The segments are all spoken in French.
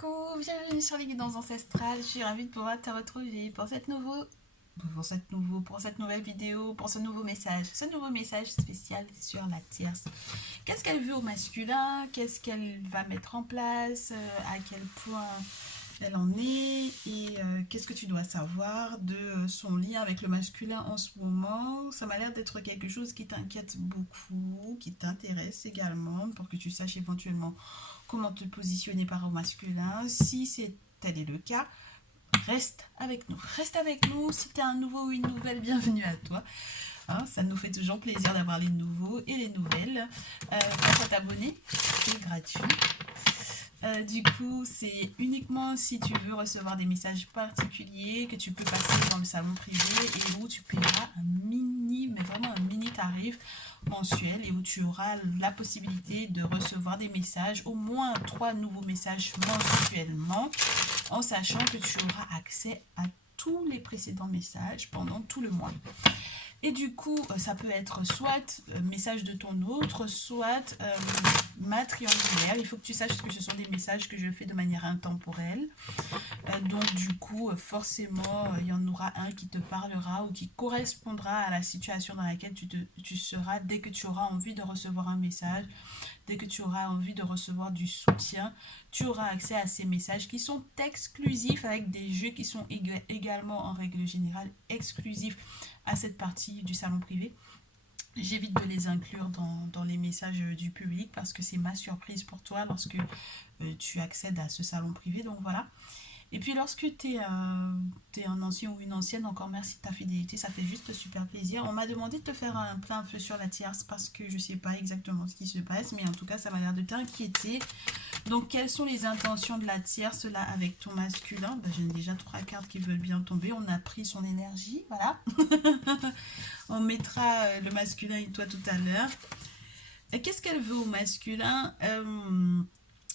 Coucou, bienvenue sur les guidances ancestrales. Je suis ravie de pouvoir te retrouver pour cette nouvelle vidéo, pour ce nouveau message spécial sur la tierce. Qu'est-ce qu'elle veut au masculin? Qu'est-ce qu'elle va mettre en place? À quel point elle en est? Et qu'est-ce que tu dois savoir de son lien avec le masculin en ce moment? Ça m'a l'air d'être quelque chose qui t'inquiète beaucoup, qui t'intéresse également, pour que tu saches éventuellement comment te positionner par rapport au masculin. Si c'est tel est le cas, reste avec nous. Reste avec nous. Si tu es un nouveau ou une nouvelle, bienvenue à toi. Hein, ça nous fait toujours plaisir d'avoir les nouveaux et les nouvelles. Pense à t'abonner, c'est gratuit. Du coup, c'est uniquement si tu veux recevoir des messages particuliers que tu peux passer dans le salon privé et où tu paieras un mini, mais vraiment un mini tarif mensuel et où tu auras la possibilité de recevoir des messages, au moins 3 nouveaux messages mensuellement, en sachant que tu auras accès à tous les précédents messages pendant tout le mois. Et du coup, ça peut être soit message de ton autre, soit ma triangulaire. Il faut que tu saches que ce sont des messages que je fais de manière intemporelle. Donc du coup, forcément, il y en aura un qui te parlera ou qui correspondra à la situation dans laquelle tu seras dès que tu auras envie de recevoir un message. Dès que tu auras envie de recevoir du soutien, tu auras accès à ces messages qui sont exclusifs avec des jeux qui sont également en règle générale exclusifs à cette partie du salon privé. J'évite de les inclure dans les messages du public parce que c'est ma surprise pour toi lorsque tu accèdes à ce salon privé. Donc voilà. Et puis lorsque tu es, un ancien ou une ancienne, encore merci de ta fidélité, ça fait juste super plaisir. On m'a demandé de te faire un plein feu sur la tierce parce que je sais pas exactement ce qui se passe, mais en tout cas ça m'a l'air de t'inquiéter. Donc quelles sont les intentions de la tierce là avec ton masculin? J'ai déjà 3 cartes qui veulent bien tomber, on a pris son énergie, voilà. On mettra le masculin et toi tout à l'heure. Qu'est-ce qu'elle veut au masculin?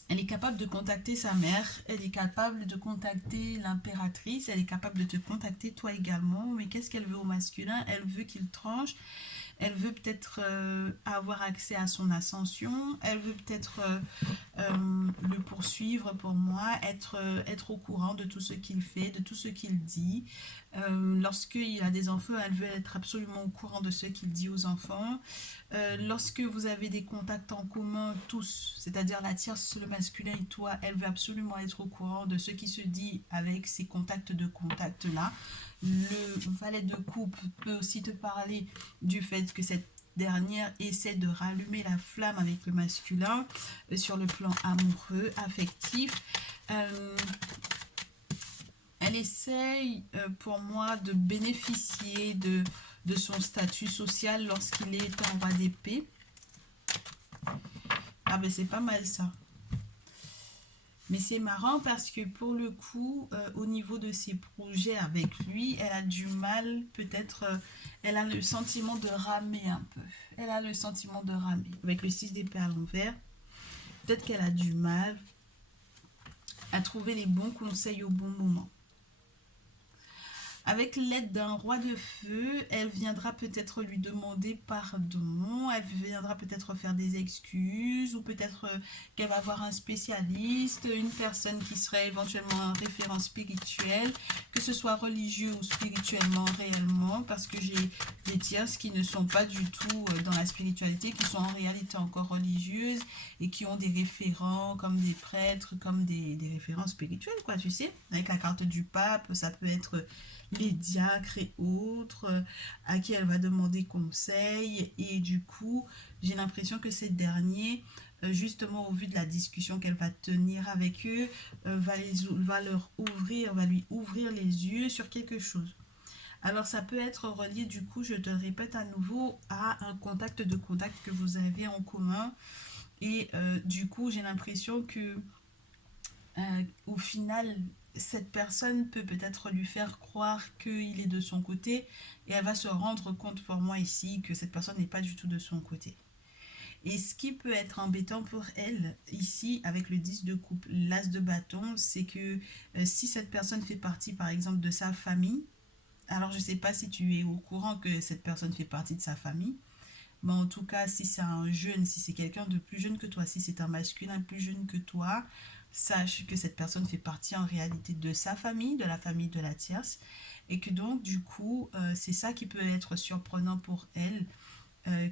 Elle est capable de contacter sa mère, elle est capable de contacter l'impératrice, elle est capable de te contacter toi également. Mais qu'est-ce qu'elle veut au masculin? Elle veut qu'il tranche, elle veut peut-être avoir accès à son ascension, elle veut peut-être le poursuivre pour moi, être au courant de tout ce qu'il fait, de tout ce qu'il dit. Lorsqu'il a des enfants, elle veut être absolument au courant de ce qu'il dit aux enfants. Lorsque vous avez des contacts en commun, tous, c'est-à-dire la tierce, le masculin et toi, elle veut absolument être au courant de ce qui se dit avec ces contacts de contact-là. Le valet de coupe peut aussi te parler du fait que cette dernière essaie de rallumer la flamme avec le masculin sur le plan amoureux, affectif. Elle essaye pour moi de bénéficier de son statut social lorsqu'il est en roi d'épée. Ah ben c'est pas mal ça. Mais c'est marrant parce que pour le coup, au niveau de ses projets avec lui, elle a du mal, peut-être, elle a le sentiment de ramer un peu. Elle a le sentiment de ramer. Avec le 6 d'épée à l'envers, peut-être qu'elle a du mal à trouver les bons conseils au bon moment. Avec l'aide d'un roi de feu, elle viendra peut-être lui demander pardon, elle viendra peut-être faire des excuses, ou peut-être qu'elle va voir un spécialiste, une personne qui serait éventuellement un référent spirituel, que ce soit religieux ou spirituellement réellement, parce que j'ai des tierces qui ne sont pas du tout dans la spiritualité, qui sont en réalité encore religieuses, et qui ont des référents comme des prêtres, comme des référents spirituels, quoi, tu sais. Avec la carte du pape, ça peut être les diacres et autres à qui elle va demander conseil et du coup j'ai l'impression que ces derniers justement au vu de la discussion qu'elle va tenir avec eux va lui ouvrir les yeux sur quelque chose. Alors ça peut être relié du coup, je te le répète à nouveau, à un contact que vous avez en commun et du coup j'ai l'impression que au final, cette personne peut peut-être lui faire croire qu'il est de son côté et elle va se rendre compte pour moi ici que cette personne n'est pas du tout de son côté. Et ce qui peut être embêtant pour elle, ici, avec le 10 de coupe, l'as de bâton, c'est que si cette personne fait partie, par exemple, de sa famille, alors je ne sais pas si tu es au courant que cette personne fait partie de sa famille, mais en tout cas, si c'est un jeune, si c'est quelqu'un de plus jeune que toi, si c'est un masculin plus jeune que toi, sache que cette personne fait partie en réalité de sa famille, de la famille de la tierce, et que donc du coup, c'est ça qui peut être surprenant pour elle,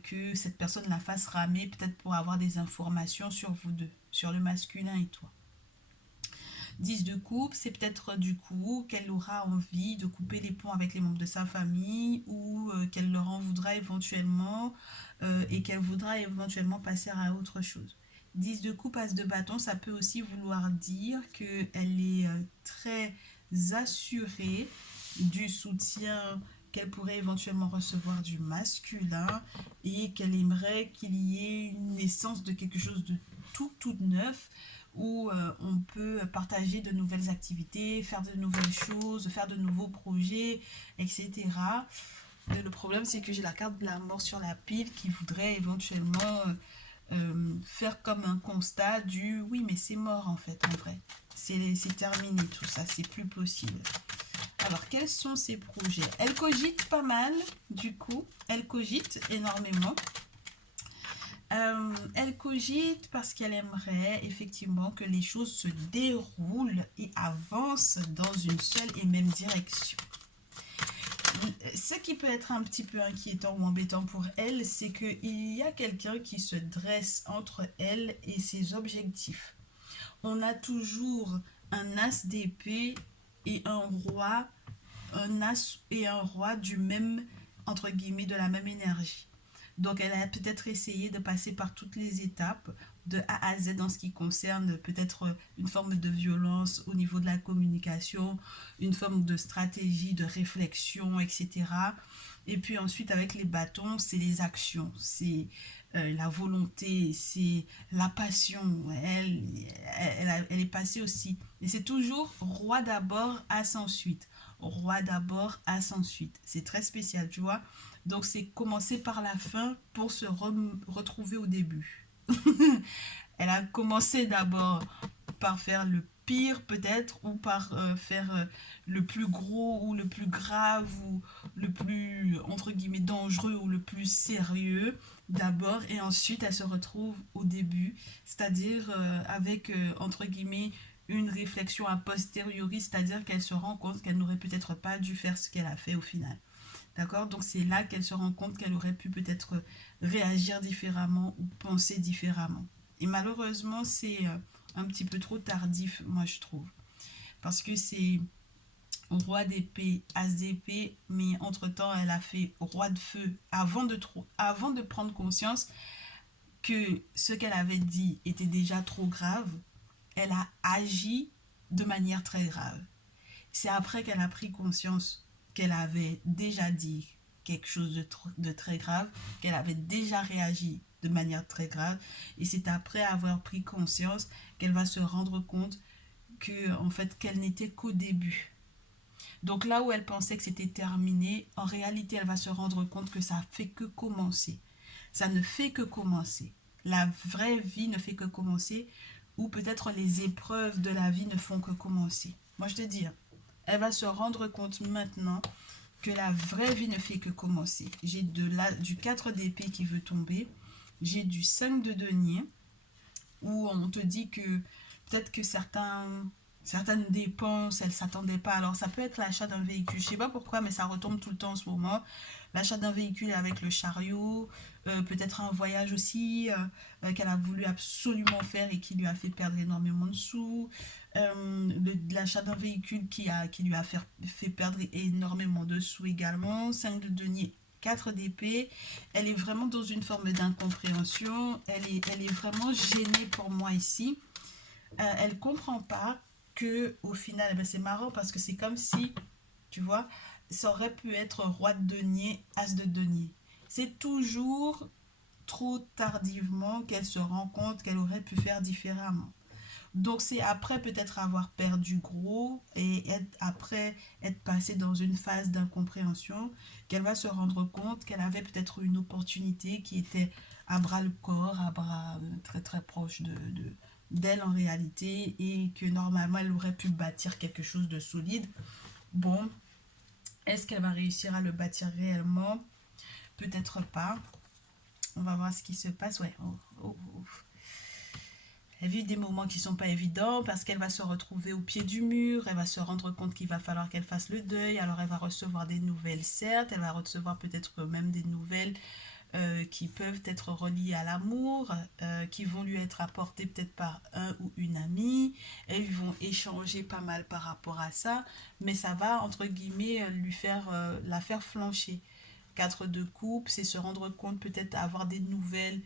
que cette personne la fasse ramer peut-être pour avoir des informations sur vous deux, sur le masculin et toi. 10 de coupe, c'est peut-être du coup qu'elle aura envie de couper les ponts avec les membres de sa famille ou qu'elle leur en voudra éventuellement et qu'elle voudra éventuellement passer à autre chose. 10 de coupe, as de bâton, ça peut aussi vouloir dire qu'elle est très assurée du soutien qu'elle pourrait éventuellement recevoir du masculin et qu'elle aimerait qu'il y ait une naissance de quelque chose de tout neuf où on peut partager de nouvelles activités, faire de nouvelles choses, faire de nouveaux projets, etc. Et le problème, c'est que j'ai la carte de la mort sur la pile qui voudrait éventuellement faire comme un constat du oui, mais c'est mort en fait, en vrai. C'est terminé tout ça, c'est plus possible. Alors, quels sont ses projets? Elle cogite pas mal, du coup. Elle cogite énormément. Elle cogite parce qu'elle aimerait effectivement que les choses se déroulent et avancent dans une seule et même direction. Ce qui peut être un petit peu inquiétant ou embêtant pour elle, c'est qu'il y a quelqu'un qui se dresse entre elle et ses objectifs. On a toujours un as d'épée et un as et un roi du même, entre guillemets, de la même énergie. Donc, elle a peut-être essayé de passer par toutes les étapes de A à Z en ce qui concerne peut-être une forme de violence au niveau de la communication, une forme de stratégie, de réflexion, etc. Et puis ensuite, avec les bâtons, c'est les actions, c'est la volonté, c'est la passion. Elle est passée aussi. Et c'est toujours roi d'abord, as ensuite. Roi d'abord, as ensuite. C'est très spécial, tu vois. Donc, c'est commencer par la fin pour se retrouver au début. Elle a commencé d'abord par faire le pire peut-être ou par faire le plus gros ou le plus grave ou le plus entre guillemets dangereux ou le plus sérieux d'abord et ensuite elle se retrouve au début, c'est-à-dire avec entre guillemets une réflexion a posteriori, c'est-à-dire qu'elle se rend compte qu'elle n'aurait peut-être pas dû faire ce qu'elle a fait au final. D'accord? Donc c'est là qu'elle se rend compte qu'elle aurait pu peut-être réagir différemment ou penser différemment. Et malheureusement, c'est un petit peu trop tardif, moi je trouve. Parce que c'est roi d'épée, as d'épée, mais entre-temps, elle a fait roi de feu avant de prendre conscience que ce qu'elle avait dit était déjà trop grave. Elle a agi de manière très grave. C'est après qu'elle a pris conscience qu'elle avait déjà dit quelque chose de très grave, qu'elle avait déjà réagi de manière très grave. Et c'est après avoir pris conscience qu'elle va se rendre compte que, en fait, qu'elle n'était qu'au début. Donc là où elle pensait que c'était terminé, en réalité, elle va se rendre compte que ça fait que commencer. Ça ne fait que commencer. La vraie vie ne fait que commencer, ou peut-être les épreuves de la vie ne font que commencer. Moi, je te dis, elle va se rendre compte maintenant que la vraie vie ne fait que commencer. J'ai du 4 d'épée qui veut tomber. J'ai du 5 de denier, où on te dit que peut-être que certaines dépenses, elle ne s'attendait pas. Alors, ça peut être l'achat d'un véhicule. Je ne sais pas pourquoi, mais ça retombe tout le temps en ce moment. L'achat d'un véhicule avec le chariot, peut-être un voyage aussi qu'elle a voulu absolument faire et qui lui a fait perdre énormément de sous. L'achat d'un véhicule qui lui a fait perdre énormément de sous également. 5 de denier, 4 d'épée. Elle est vraiment dans une forme d'incompréhension. Elle est vraiment gênée pour moi ici. Elle comprend pas que au final, eh ben, c'est marrant parce que c'est comme si, tu vois, ça aurait pu être roi de denier, as de denier. C'est toujours trop tardivement qu'elle se rend compte qu'elle aurait pu faire différemment. Donc c'est après peut-être avoir perdu gros et après être passée dans une phase d'incompréhension qu'elle va se rendre compte qu'elle avait peut-être une opportunité qui était à bras le corps, à bras très très proche d'elle en réalité et que normalement elle aurait pu bâtir quelque chose de solide. Bon, est-ce qu'elle va réussir à le bâtir réellement? Peut-être pas. On va voir ce qui se passe. Ouais. Oh, oh, oh. Elle vit des moments qui sont pas évidents parce qu'elle va se retrouver au pied du mur, elle va se rendre compte qu'il va falloir qu'elle fasse le deuil, alors elle va recevoir des nouvelles, certes, elle va recevoir peut-être même des nouvelles qui peuvent être reliées à l'amour, qui vont lui être apportées peut-être par un ou une amie, et ils vont échanger pas mal par rapport à ça, mais ça va, entre guillemets, la faire flancher. 4 de coupe, c'est se rendre compte, peut-être avoir des nouvelles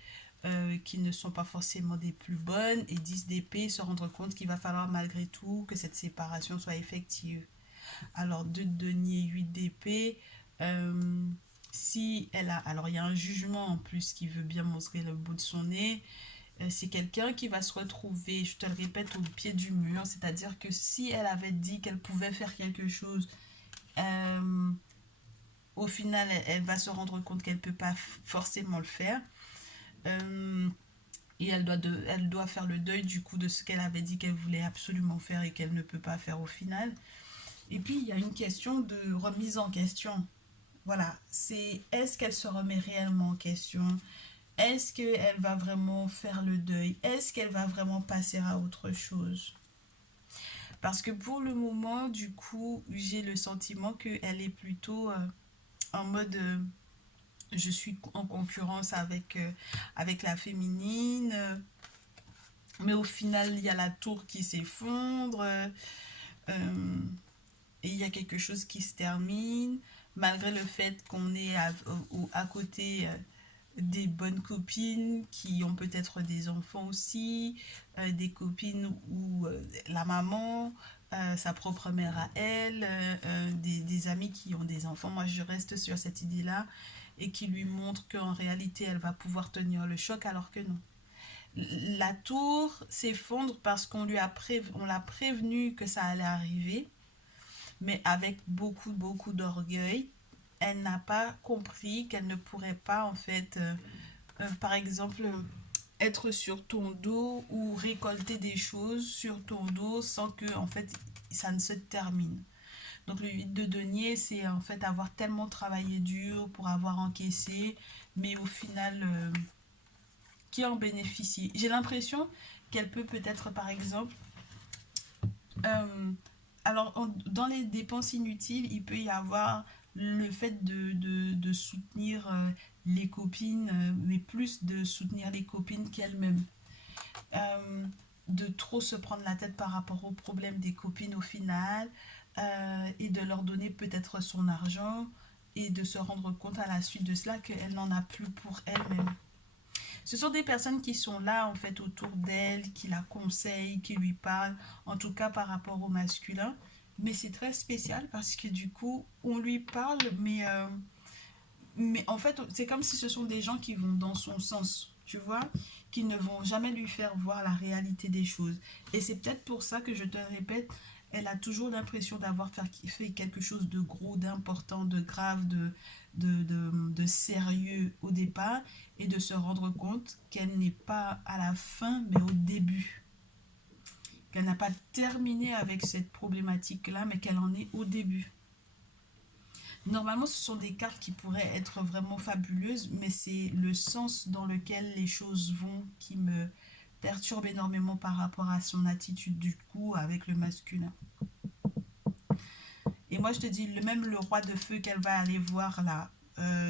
qui ne sont pas forcément des plus bonnes, et 10 d'épée, se rendre compte qu'il va falloir malgré tout que cette séparation soit effective. Alors 2 de denier, 8 d'épée, si elle a, alors il y a un jugement en plus qui veut bien montrer le bout de son nez, c'est quelqu'un qui va se retrouver, je te le répète, au pied du mur, c'est-à-dire que si elle avait dit qu'elle pouvait faire quelque chose, euh, au final elle va se rendre compte qu'elle ne peut pas forcément le faire. Euh, et elle doit faire le deuil du coup de ce qu'elle avait dit qu'elle voulait absolument faire et qu'elle ne peut pas faire au final. Et puis il y a une question de remise en question. Voilà, c'est est-ce qu'elle se remet réellement en question? Est-ce qu'elle va vraiment faire le deuil? Est-ce qu'elle va vraiment passer à autre chose? Parce que pour le moment, du coup, j'ai le sentiment qu'elle est plutôt en mode je suis en concurrence avec la féminine, mais au final, il y a la tour qui s'effondre, et il y a quelque chose qui se termine, malgré le fait qu'on est à côté des bonnes copines qui ont peut-être des enfants aussi, des copines où la maman, sa propre mère à elle, des amis qui ont des enfants. Moi, je reste sur cette idée-là et qui lui montre qu'en réalité, elle va pouvoir tenir le choc alors que non. La tour s'effondre parce on l'a prévenu que ça allait arriver, mais avec beaucoup, beaucoup d'orgueil. Elle n'a pas compris qu'elle ne pourrait pas, en fait, par exemple, être sur ton dos ou récolter des choses sur ton dos sans que, en fait, ça ne se termine. Donc le 8 de denier, c'est en fait avoir tellement travaillé dur pour avoir encaissé, mais au final, qui en bénéficie. J'ai l'impression qu'elle peut peut-être, par exemple, euh, dans les dépenses inutiles, il peut y avoir le fait de soutenir les copines, mais plus de soutenir les copines qu'elles-mêmes. Euh, de trop se prendre la tête par rapport aux problèmes des copines au final, et de leur donner peut-être son argent, et de se rendre compte à la suite de cela qu'elle n'en a plus pour elle-même. Ce sont des personnes qui sont là en fait autour d'elle, qui la conseillent, qui lui parlent, en tout cas par rapport au masculin. Mais c'est très spécial parce que du coup, on lui parle, mais en fait, c'est comme si ce sont des gens qui vont dans son sens, tu vois, qui ne vont jamais lui faire voir la réalité des choses. Et c'est peut-être pour ça que je te répète, elle a toujours l'impression d'avoir fait quelque chose de gros, d'important, de grave, de sérieux au départ, et de se rendre compte qu'elle n'est pas à la fin, mais au début. Qu'elle n'a pas terminé avec cette problématique-là, mais qu'elle en est au début. Normalement, ce sont des cartes qui pourraient être vraiment fabuleuses, mais c'est le sens dans lequel les choses vont qui me perturbe énormément par rapport à son attitude du coup avec le masculin. Et moi, je te dis, même le roi de feu qu'elle va aller voir là,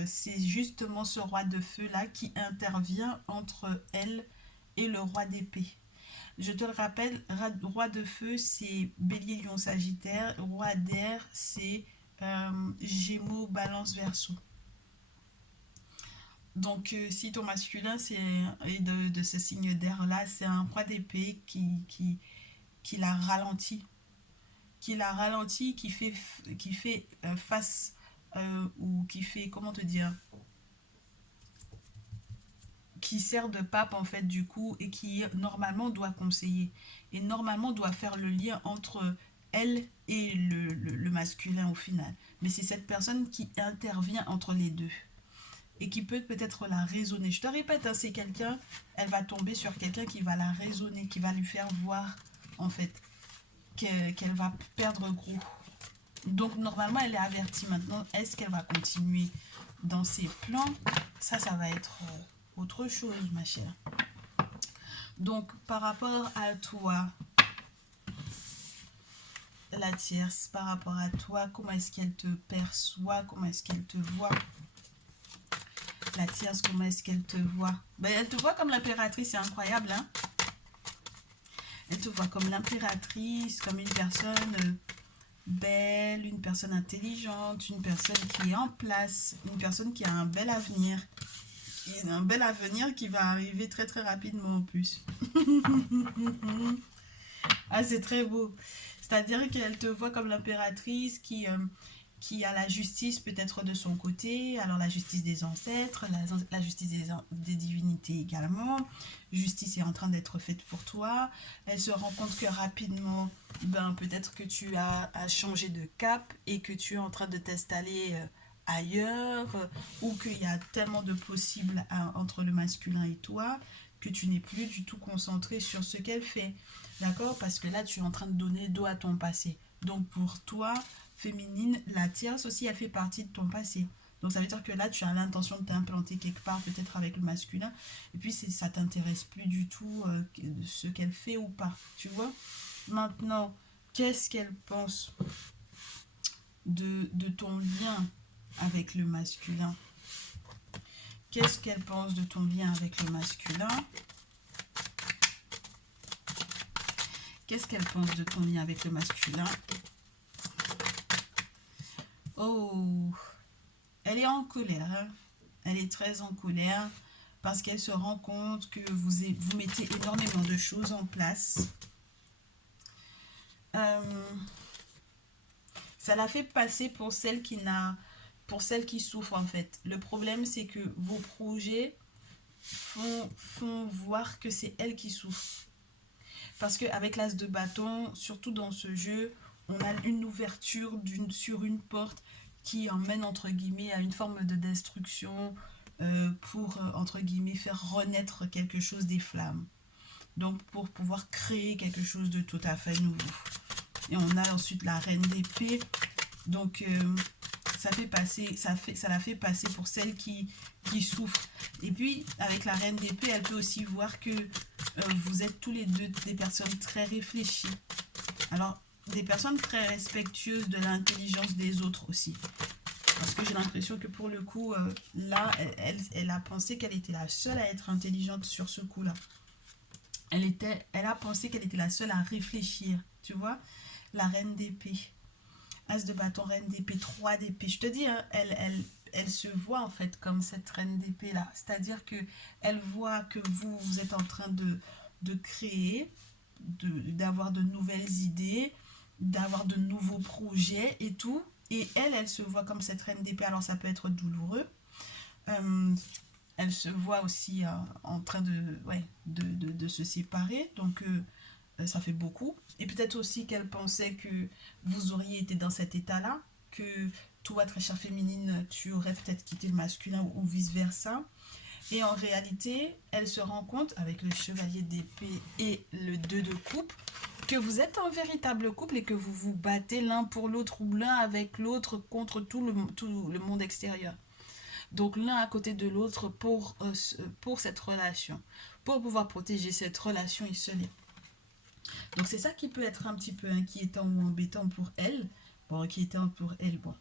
c'est justement ce roi de feu là qui intervient entre elle et le roi d'épée. Je te le rappelle, roi de feu, c'est bélier, lion, sagittaire. Roi d'air, c'est gémeaux, balance, verseau. Donc, si ton masculin est de ce signe d'air-là, c'est un roi d'épée qui la ralentit. Qui la ralentit, qui fait face, ou qui fait, comment te dire, qui sert de pape en fait du coup et qui normalement doit conseiller et normalement doit faire le lien entre elle et le masculin au final. Mais c'est cette personne qui intervient entre les deux et qui peut peut-être la raisonner. Je te répète, hein, c'est quelqu'un, elle va tomber sur quelqu'un qui va la raisonner, qui va lui faire voir en fait qu'elle va perdre gros. Donc normalement elle est avertie maintenant. Est-ce qu'elle va continuer dans ses plans? Ça va être autre chose, ma chère. Donc, par rapport à toi, la tierce, par rapport à toi, comment est-ce qu'elle te perçoit, comment est-ce qu'elle te voit? La tierce, comment est-ce qu'elle te voit? Ben, elle te voit comme l'impératrice, c'est incroyable, hein? Elle te voit comme l'impératrice, comme une personne belle, une personne intelligente, une personne qui est en place, une personne qui a un bel avenir. Et un bel avenir qui va arriver très très rapidement en plus. Ah, c'est très beau. C'est-à-dire qu'elle te voit comme l'impératrice qui a la justice peut-être de son côté, alors la justice des ancêtres, la justice des divinités également. Justice est en train d'être faite pour toi. Elle se rend compte que rapidement, ben, peut-être que tu as changé de cap et que tu es en train de t'installer ailleurs, ou qu'il y a tellement de possibles entre le masculin et toi que tu n'es plus du tout concentré sur ce qu'elle fait. D'accord? Parce que là, tu es en train de donner dos à ton passé. Donc pour toi, féminine, la tierce aussi, elle fait partie de ton passé. Donc ça veut dire que là, tu as l'intention de t'implanter quelque part, peut-être avec le masculin. Et puis ça t'intéresse plus du tout ce qu'elle fait ou pas. Tu vois? Maintenant, qu'est-ce qu'elle pense de ton lien avec le masculin? Qu'est-ce qu'elle pense de ton lien avec le masculin? Qu'est-ce qu'elle pense de ton lien avec le masculin? Oh, elle est en colère, hein. Elle est très en colère parce qu'elle se rend compte que vous mettez énormément de choses en place. Ça la fait passer pour celle qui souffre en fait. Le problème c'est que vos projets font voir que c'est elle qui souffre. Parce qu'avec l'as de bâton, surtout dans ce jeu, on a une ouverture sur une porte qui emmène entre guillemets à une forme de destruction pour entre guillemets faire renaître quelque chose des flammes. Donc pour pouvoir créer quelque chose de tout à fait nouveau. Et on a ensuite la reine d'épée. Donc ça la fait passer pour celle qui souffre. Et puis avec la reine d'épée, elle peut aussi voir que vous êtes tous les deux des personnes très réfléchies. Alors des personnes très respectueuses de l'intelligence des autres aussi. Parce que j'ai l'impression que pour le coup, là, elle a pensé qu'elle était la seule à être intelligente sur ce coup-là. Elle a pensé qu'elle était la seule à réfléchir. Tu vois? La reine d'épée. As de bâton, reine d'épée, 3 d'épée. Je te dis, hein, elle se voit en fait comme cette reine d'épée là. C'est-à-dire que elle voit que vous êtes en train de créer, d'avoir de nouvelles idées, d'avoir de nouveaux projets et tout. Et elle se voit comme cette reine d'épée. Alors ça peut être douloureux. Euh, Elle se voit aussi en train de se séparer. Donc ça fait beaucoup. Et peut-être aussi qu'elle pensait que vous auriez été dans cet état-là, que toi, très chère féminine, tu aurais peut-être quitté le masculin ou vice-versa. Et en réalité, elle se rend compte, avec le chevalier d'épée et le 2 de coupe, que vous êtes un véritable couple et que vous vous battez l'un pour l'autre ou l'un avec l'autre contre tout le monde extérieur. Donc l'un à côté de l'autre pour cette relation, pour pouvoir protéger cette relation et ce lien. Donc c'est ça qui peut être un petit peu inquiétant ou embêtant pour elle. Bon, inquiétant pour elle, bon,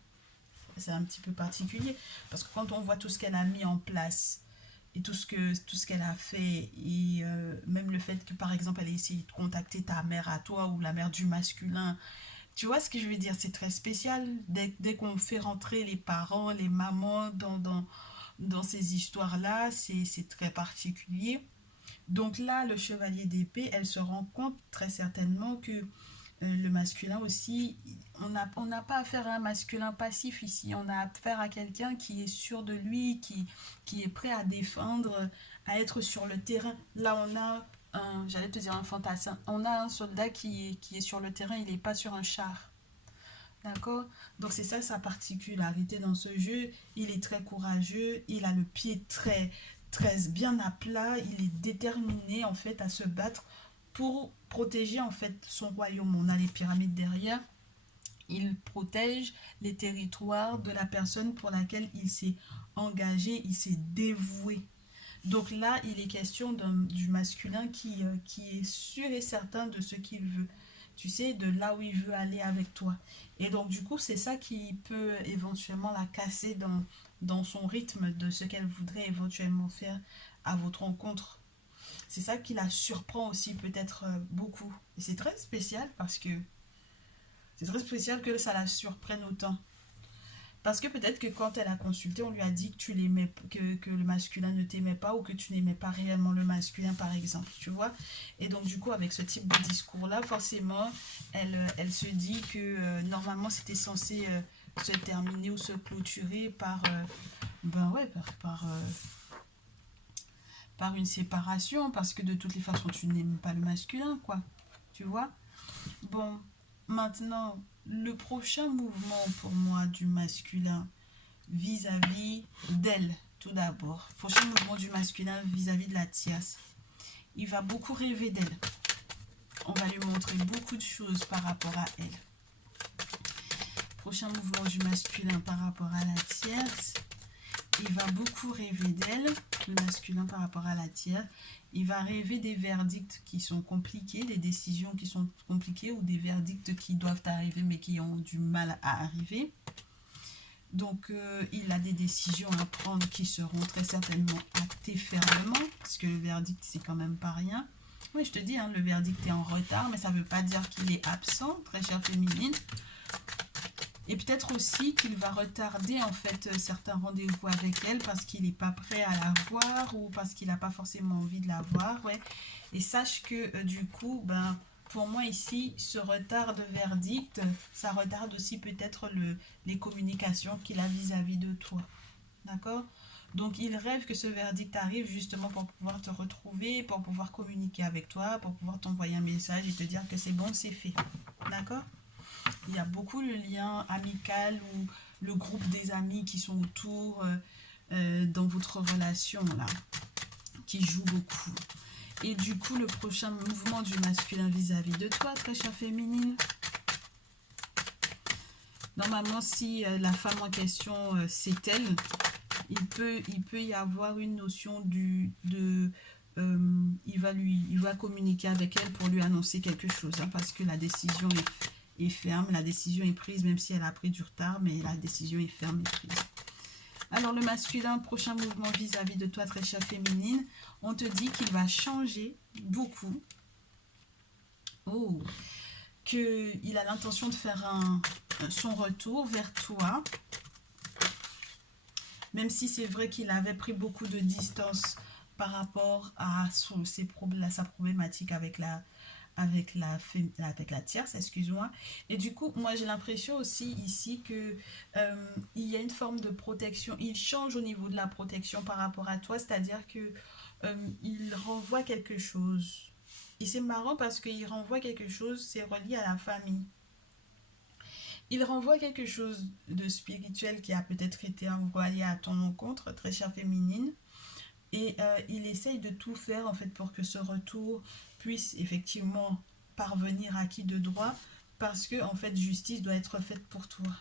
c'est un petit peu particulier. Parce que quand on voit tout ce qu'elle a mis en place et tout ce qu'elle a fait, et même le fait que par exemple elle ait essayé de contacter ta mère à toi ou la mère du masculin, tu vois ce que je veux dire, c'est très spécial dès qu'on fait rentrer les parents, les mamans dans ces histoires-là, c'est très particulier. Donc là, le chevalier d'épée, elle se rend compte très certainement que le masculin aussi, on n'a pas affaire à un masculin passif ici, on a affaire à quelqu'un qui est sûr de lui, qui est prêt à défendre, à être sur le terrain. Là, on a j'allais te dire un fantassin, on a un soldat qui est sur le terrain, il n'est pas sur un char. D'accord? Donc c'est ça sa particularité dans ce jeu. Il est très courageux, il a le pied très bien à plat, il est déterminé en fait à se battre pour protéger en fait son royaume. On a les pyramides derrière. Il protège les territoires de la personne pour laquelle il s'est engagé, il s'est dévoué. Donc là, il est question du masculin qui est sûr et certain de ce qu'il veut. Tu sais, de là où il veut aller avec toi. Et donc, du coup, c'est ça qui peut éventuellement la casser dans son rythme de ce qu'elle voudrait éventuellement faire à votre rencontre. C'est ça qui la surprend aussi peut-être beaucoup. Et c'est très spécial parce que c'est très spécial que ça la surprenne autant. Parce que peut-être que quand elle a consulté, on lui a dit que tu l'aimais, que le masculin ne t'aimait pas ou que tu n'aimais pas réellement le masculin, par exemple, tu vois. Et donc, du coup, avec ce type de discours-là, forcément, elle se dit que normalement, c'était censé se terminer ou se clôturer par, ben ouais, par une séparation, parce que de toutes les façons, tu n'aimes pas le masculin, quoi. Tu vois. Bon, maintenant, le prochain mouvement pour moi du masculin vis-à-vis d'elle, tout d'abord. Prochain mouvement du masculin vis-à-vis de la tierce. Il va beaucoup rêver d'elle. On va lui montrer beaucoup de choses par rapport à elle. Prochain mouvement du masculin par rapport à la tierce. Il va beaucoup rêver d'elle, le masculin par rapport à la tierce. Il va rêver des verdicts qui sont compliqués, des décisions qui sont compliquées ou des verdicts qui doivent arriver mais qui ont du mal à arriver. Donc, il a des décisions à prendre qui seront très certainement actées fermement, parce que le verdict, c'est quand même pas rien. Oui, je te dis, hein, le verdict est en retard, mais ça ne veut pas dire qu'il est absent, très chère féminine. Et peut-être aussi qu'il va retarder en fait certains rendez-vous avec elle parce qu'il n'est pas prêt à la voir ou parce qu'il n'a pas forcément envie de la voir. Ouais. Et sache que du coup, ben, pour moi ici, ce retard de verdict, ça retarde aussi peut-être les communications qu'il a vis-à-vis de toi. D'accord? Donc il rêve que ce verdict arrive justement pour pouvoir te retrouver, pour pouvoir communiquer avec toi, pour pouvoir t'envoyer un message et te dire que c'est bon, c'est fait. D'accord? Il y a beaucoup le lien amical ou le groupe des amis qui sont autour dans votre relation là, qui joue beaucoup. Et du coup, le prochain mouvement du masculin vis-à-vis de toi, très chère féminine. Normalement, si la femme en question, c'est elle, il peut y avoir une notion il va communiquer avec elle pour lui annoncer quelque chose, hein, parce que la décision est ferme, la décision est prise, même si elle a pris du retard, mais la décision est ferme et prise. Alors le masculin, prochain mouvement vis-à-vis de toi, très chère féminine, on te dit qu'il va changer beaucoup. Oh, qu'il a l'intention de faire son retour vers toi. Même si c'est vrai qu'il avait pris beaucoup de distance par rapport à sa problématique avec la tierce, excuse-moi. Et du coup, moi j'ai l'impression aussi ici que il y a une forme de protection. Il change au niveau de la protection par rapport à toi, c'est-à-dire que il renvoie quelque chose. Et c'est marrant parce qu'il renvoie quelque chose, c'est relié à la famille. Il renvoie quelque chose de spirituel qui a peut-être été envoyé à ton encontre, très chère féminine. Et il essaye de tout faire en fait pour que ce retour puisse effectivement parvenir à qui de droit, parce que en fait justice doit être faite pour toi.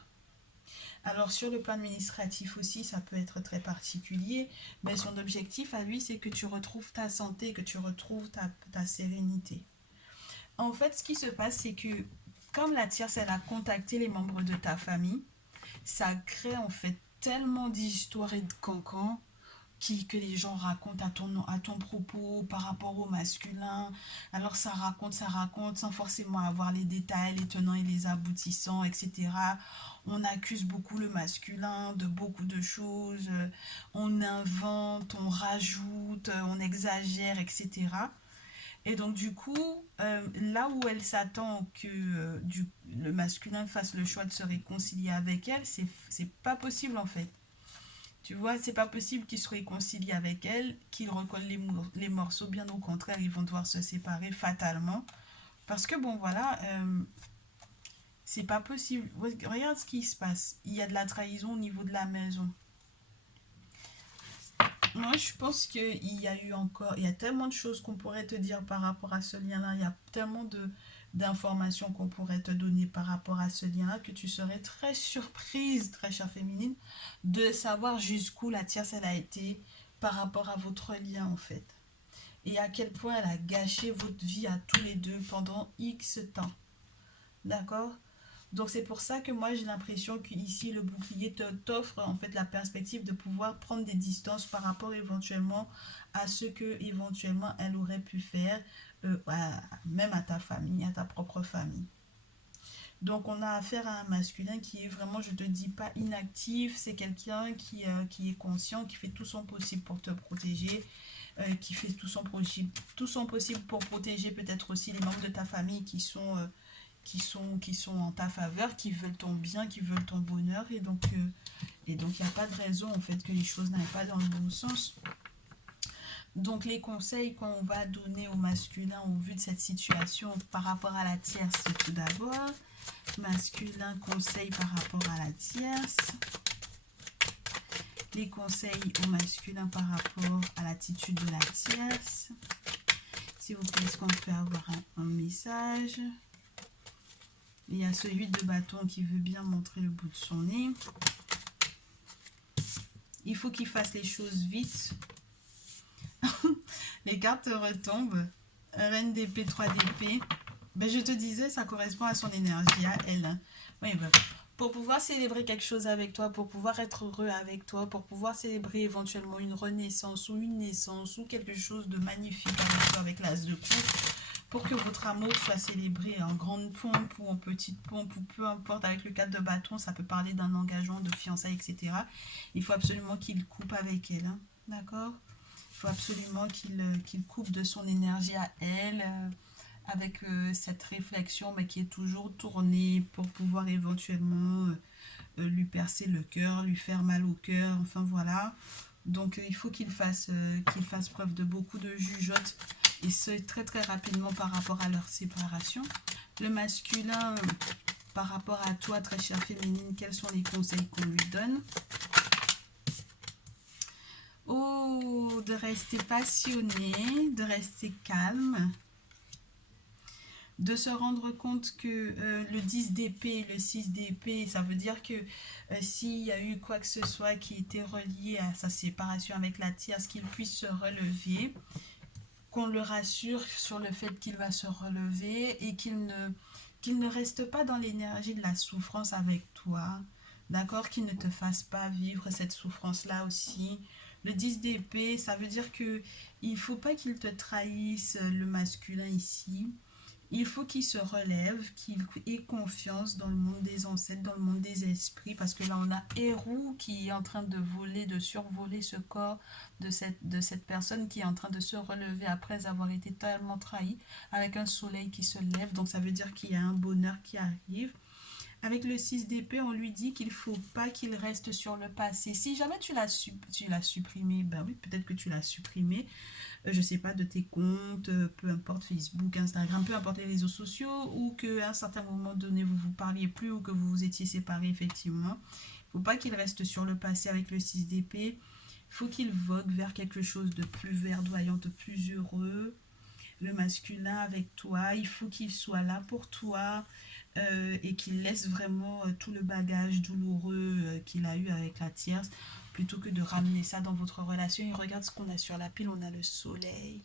Alors sur le plan administratif aussi, ça peut être très particulier, mais son objectif à lui, c'est que tu retrouves ta santé, que tu retrouves ta sérénité. En fait, ce qui se passe, c'est que comme la tierce, elle a contacté les membres de ta famille, ça crée en fait tellement d'histoires et de cancans que les gens racontent à ton propos par rapport au masculin. Alors ça raconte sans forcément avoir les détails, les tenants et les aboutissants, etc. On accuse beaucoup le masculin de beaucoup de choses, on invente, on rajoute, on exagère, etc. Et donc du coup, là où elle s'attend que le masculin fasse le choix de se réconcilier avec elle, c'est pas possible en fait. Tu vois, c'est pas possible qu'il se réconcilie avec elle, qu'il recolle les morceaux, bien au contraire, ils vont devoir se séparer fatalement. Parce que bon, voilà, c'est pas possible. Regarde ce qui se passe. Il y a de la trahison au niveau de la maison. Moi, je pense qu'il y a eu encore, il y a tellement de choses qu'on pourrait te dire par rapport à ce lien-là. Il y a tellement d'informations qu'on pourrait te donner par rapport à ce lien-là que tu serais très surprise, très chère féminine, de savoir jusqu'où la tierce, elle a été par rapport à votre lien en fait. Et à quel point elle a gâché votre vie à tous les deux pendant X temps. D'accord? Donc c'est pour ça que moi j'ai l'impression qu'ici le bouclier t'offre en fait la perspective de pouvoir prendre des distances par rapport éventuellement à ce que éventuellement elle aurait pu faire, même à ta famille, à ta propre famille. Donc on a affaire à un masculin qui est vraiment, je te dis pas inactif, c'est quelqu'un qui est conscient, qui fait tout son possible pour te protéger, qui fait tout son possible pour protéger peut-être aussi les membres de ta famille qui sont en ta faveur, qui veulent ton bien, qui veulent ton bonheur. Il n'y a pas de raison en fait que les choses n'aillent pas dans le bon sens. Donc les conseils qu'on va donner au masculin au vu de cette situation par rapport à la tierce, tout d'abord. Masculin conseil par rapport à la tierce. Les conseils au masculin par rapport à l'attitude de la tierce. S'il vous plaît, est-ce qu'on peut avoir un message? Il y a ce 8 de bâton qui veut bien montrer le bout de son nez. Il faut qu'il fasse les choses vite. Les cartes retombent. Reine d'épée, 3 d'épée. Ben, je te disais, ça correspond à son énergie, à elle. Oui, ben, pour pouvoir célébrer quelque chose avec toi, pour pouvoir être heureux avec toi, pour pouvoir célébrer éventuellement une renaissance ou une naissance ou quelque chose de magnifique avec toi, avec l'as de coupe, pour que votre amour soit célébré en grande pompe ou en petite pompe ou peu importe, avec le 4 de bâton, ça peut parler d'un engagement, de fiançailles, etc. Il faut absolument qu'il coupe avec elle, hein, d'accord? Il faut absolument qu'il coupe de son énergie à elle, avec cette réflexion, mais qui est toujours tournée pour pouvoir éventuellement lui percer le cœur, lui faire mal au cœur, enfin voilà. Donc il faut qu'il fasse preuve de beaucoup de jugeote, et ce très très rapidement par rapport à leur séparation. Le masculin, par rapport à toi, très chère féminine, quels sont les conseils qu'on lui donne? Oh, de rester passionné, de rester calme, de se rendre compte que le 10 d'épée, le 6 d'épée, ça veut dire que s'il y a eu quoi que ce soit qui était relié à sa séparation avec la tierce, qu'il puisse se relever, qu'on le rassure sur le fait qu'il va se relever et qu'il ne reste pas dans l'énergie de la souffrance avec toi, d'accord? Qu'il ne te fasse pas vivre cette souffrance-là aussi. Le 10 d'épée, ça veut dire que il faut pas qu'il te trahisse, le masculin ici. Il faut qu'il se relève, qu'il ait confiance dans le monde des ancêtres, dans le monde des esprits, parce que là on a Héroux qui est en train de voler, de survoler ce corps de cette personne qui est en train de se relever après avoir été totalement trahi, avec un soleil qui se lève, donc ça veut dire qu'il y a un bonheur qui arrive. Avec le 6 d'épée, on lui dit qu'il ne faut pas qu'il reste sur le passé. Si jamais tu l'as supprimé, ben oui, peut-être que tu l'as supprimé, je sais pas, de tes comptes, peu importe, Facebook, Instagram, peu importe les réseaux sociaux, ou qu'à un certain moment donné, vous vous parliez plus ou que vous vous étiez séparés, effectivement. Il ne faut pas qu'il reste sur le passé avec le 6 d'épée. Il faut qu'il vogue vers quelque chose de plus verdoyant, de plus heureux. Le masculin avec toi, il faut qu'il soit là pour toi, et qu'il laisse vraiment tout le bagage douloureux qu'il a eu avec la tierce, plutôt que de ramener ça dans votre relation. Et regarde ce qu'on a sur la pile, on a le soleil.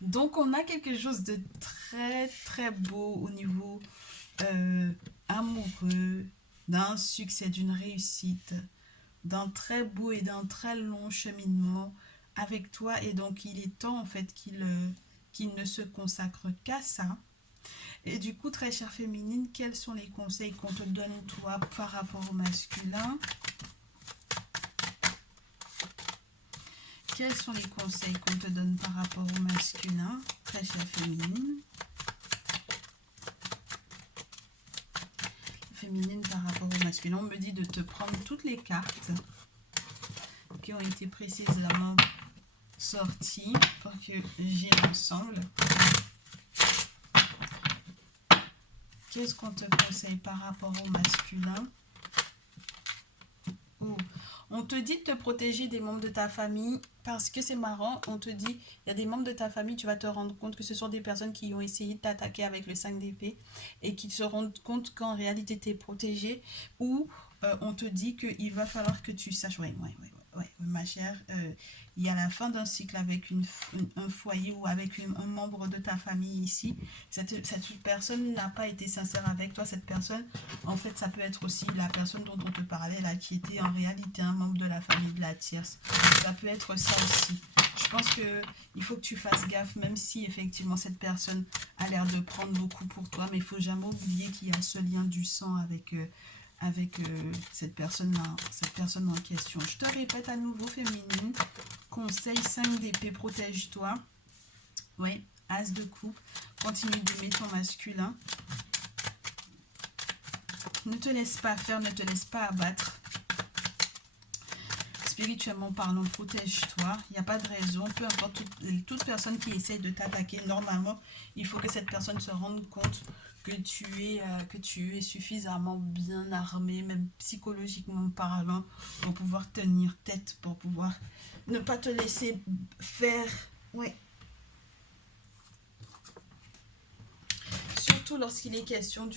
Donc on a quelque chose de très très beau au niveau amoureux, d'un succès, d'une réussite, d'un très beau et d'un très long cheminement avec toi. Et donc il est temps en fait qu'il ne se consacre qu'à ça. Et du coup, très chère féminine, quels sont les conseils qu'on te donne, toi, par rapport au masculin? Quels sont les conseils qu'on te donne par rapport au masculin, très chère féminine? Féminine par rapport au masculin, on me dit de te prendre toutes les cartes qui ont été précisément sorties pour que j'y ensemble. Qu'est-ce qu'on te conseille par rapport au masculin? Oh. On te dit de te protéger des membres de ta famille parce que c'est marrant. On te dit, il y a des membres de ta famille, tu vas te rendre compte que ce sont des personnes qui ont essayé de t'attaquer avec le 5 d'épée et qui se rendent compte qu'en réalité tu es protégé, ou on te dit qu'il va falloir que tu saches. Ouais. ouais, ma chère, il y a la fin d'un cycle avec un foyer ou avec un membre de ta famille ici. Cette personne n'a pas été sincère avec toi. Cette personne, en fait, ça peut être aussi la personne dont on te parlait là, qui était en réalité un membre de la famille de la tierce. Ça peut être ça aussi. Je pense que il faut que tu fasses gaffe, même si effectivement cette personne a l'air de prendre beaucoup pour toi, mais il faut jamais oublier qu'il y a ce lien du sang avec cette personne en question. Je te répète à nouveau, féminine. Conseil 5 d'épée, protège-toi. Oui, as de coupe. Continue d'aimer ton masculin. Ne te laisse pas faire, ne te laisse pas abattre. Spirituellement parlant, protège-toi. Il n'y a pas de raison. Peu importe, toute personne qui essaye de t'attaquer, normalement, il faut que cette personne se rende compte que tu es suffisamment bien armé, même psychologiquement parlant, pour pouvoir tenir tête, pour pouvoir ne pas te laisser faire. Ouais. Surtout lorsqu'il est question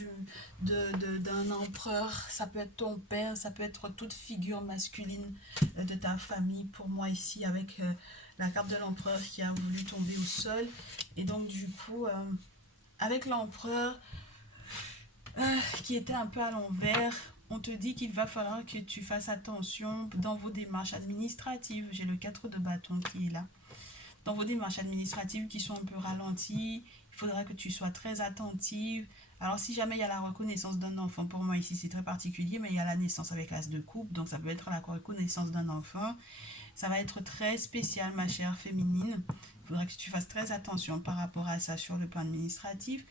d'un empereur, ça peut être ton père, ça peut être toute figure masculine de ta famille. Pour moi ici, avec la carte de l'empereur qui a voulu tomber au sol. Et donc du coup, avec l'empereur qui était un peu à l'envers, on te dit qu'il va falloir que tu fasses attention dans vos démarches administratives. J'ai le 4 de bâton qui est là. Dans vos démarches administratives qui sont un peu ralenties, il faudra que tu sois très attentive. Alors, si jamais il y a la reconnaissance d'un enfant, pour moi ici c'est très particulier, mais il y a la naissance avec l'as de coupe, donc ça peut être la reconnaissance d'un enfant. Ça va être très spécial, ma chère féminine. Il faudra que tu fasses très attention par rapport à ça sur le plan administratif.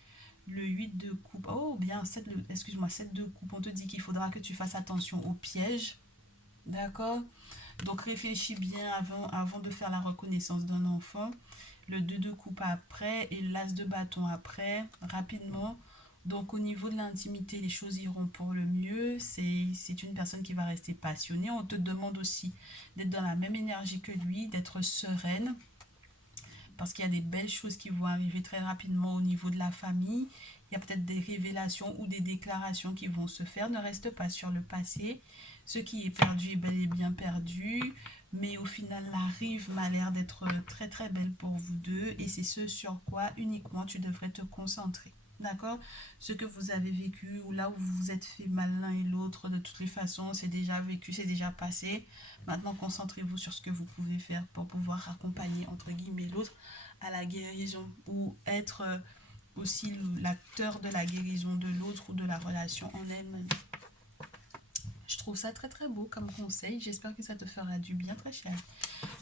Le 8 de coupe, oh bien, excuse-moi, 7 de coupe, on te dit qu'il faudra que tu fasses attention aux pièges. D'accord? Donc réfléchis bien avant de faire la reconnaissance d'un enfant. Le 2 de coupe après et l'as de bâton après, rapidement. Donc au niveau de l'intimité, les choses iront pour le mieux. C'est une personne qui va rester passionnée. On te demande aussi d'être dans la même énergie que lui, d'être sereine. Parce qu'il y a des belles choses qui vont arriver très rapidement au niveau de la famille. Il y a peut-être des révélations ou des déclarations qui vont se faire. Ne reste pas sur le passé. Ce qui est perdu est bel et bien perdu. Mais au final, la rive m'a l'air d'être très très belle pour vous deux. Et c'est ce sur quoi uniquement tu devrais te concentrer. D'accord? Ce que vous avez vécu ou là où vous vous êtes fait mal l'un et l'autre, de toutes les façons, c'est déjà vécu, c'est déjà passé. Maintenant, concentrez-vous sur ce que vous pouvez faire pour pouvoir accompagner, entre guillemets, l'autre à la guérison ou être aussi l'acteur de la guérison de l'autre ou de la relation en elle-même. Je trouve ça très très beau comme conseil. J'espère que ça te fera du bien, très chère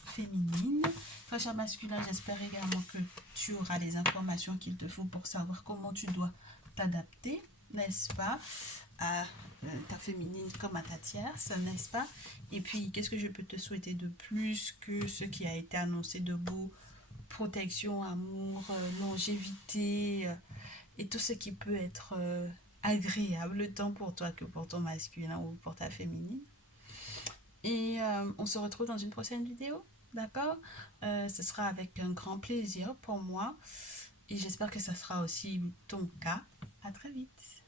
féminine. Très cher masculin, j'espère également que tu auras les informations qu'il te faut pour savoir comment tu dois t'adapter, n'est-ce pas, à ta féminine comme à ta tierce, n'est-ce pas? Et puis, qu'est-ce que je peux te souhaiter de plus que ce qui a été annoncé de beau? Protection, amour, longévité et tout ce qui peut être agréable tant pour toi que pour ton masculin ou pour ta féminine. Et on se retrouve dans une prochaine vidéo, d'accord? Ce sera avec un grand plaisir pour moi et j'espère que ça sera aussi ton cas. À très vite.